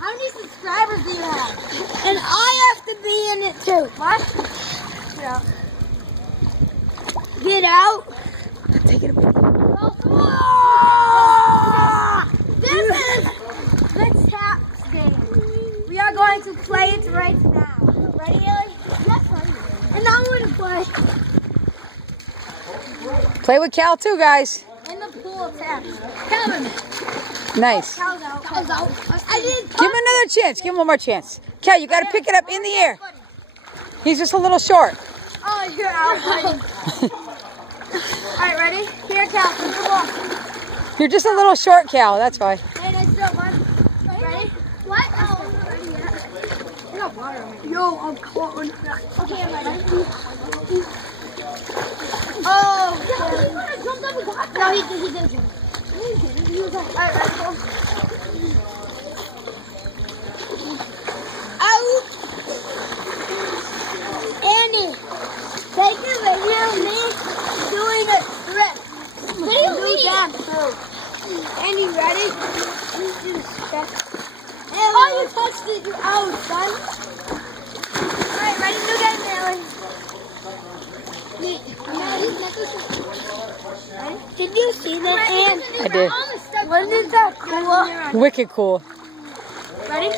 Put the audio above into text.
How many subscribers do you have? And I have to be in it too. What? Get out. Take it away. This is the taps game. We are going to play it right now. Ready, Ellie? Yes, ready. And I'm going to play. Play with Cal too, guys. In the pool taps. Calvin. Nice. Cal's out. Cal's out. I didn't Give him another chance. Give him one more chance. Cal, you got to pick it up in the air. He's just a little short. Oh, you're out, buddy. Alright, ready? Here, Cal. Put the ball. You're just a little short, Cal. That's why. Hey, nice job, bud. Ready? What? Oh, I'm not ready yet. You got water on me. Yo, I'm cold. Okay, I'm ready. Oh, no, he didn't. He was like, alright, ready, go. Out. Annie, take a video of me doing a trick. What do you mean? Annie, ready? Oh, you touched it. You're out, son. Alright, ready to get Nelly. Did you see that, Anne? I did. Wasn't that cool? Wicked cool. Ready?